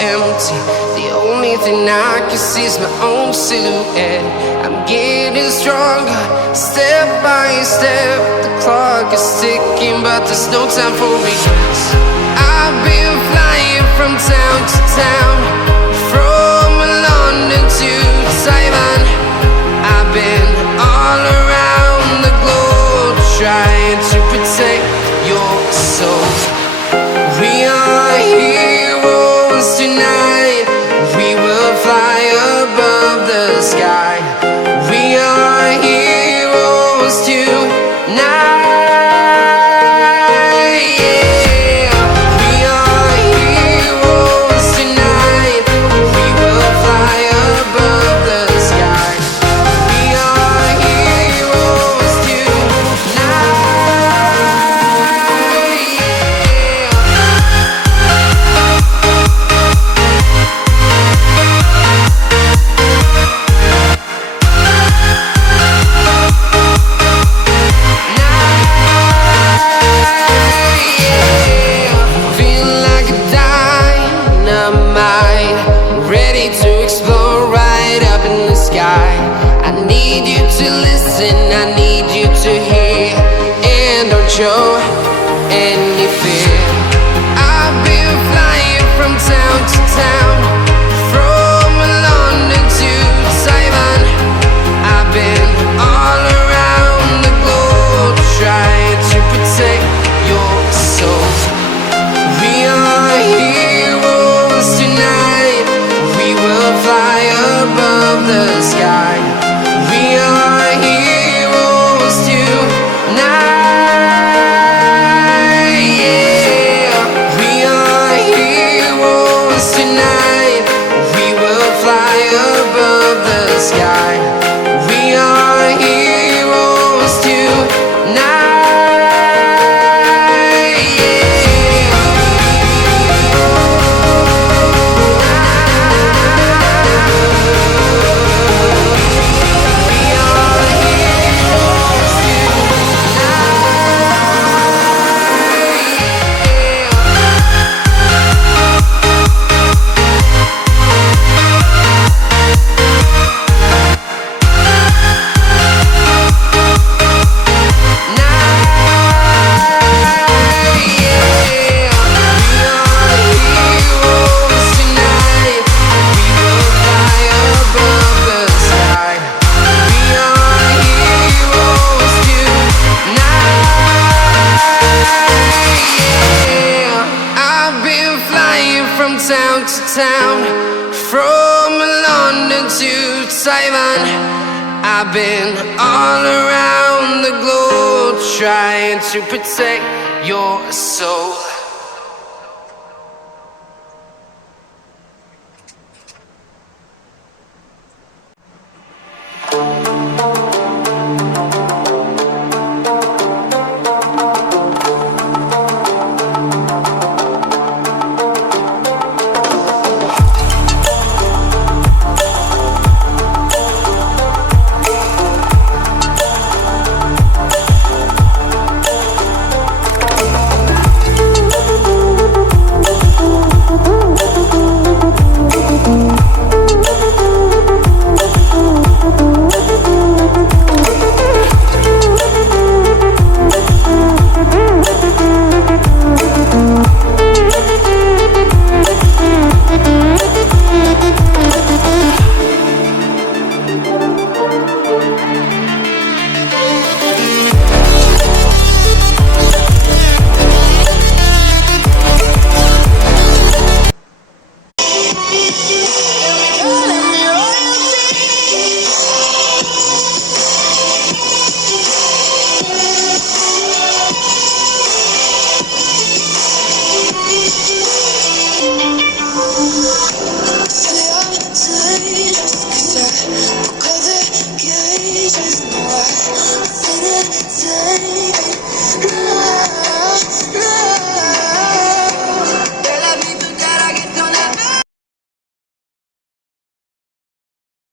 empty. The only thing I can see is my own silhouette. I'm getting stronger, step by step. The clock is ticking, but there's no time for regrets. I've been flying from town to town, from London to Taiwan. I've been all around the globe, trying to protect your soul. We are heroes tonight. We will fly above the sky. We are heroes tonight. Yeah. We are heroes tonight. We will fly above the sky. We are heroes tonight. To explore right up in the sky. I need you to listen, I need you to hear, and don't show any fear. I've been flying from town to town, from London to Taiwan. I've been all around the globe, trying to protect your soul. We are heroes tonight. We will fly above the sky. We are heroes tonight. Yeah. We are heroes tonight. We will fly above the sky. We are heroes tonight. From town to town, from London to Taiwan. I've been all around the globe, trying to protect your soul.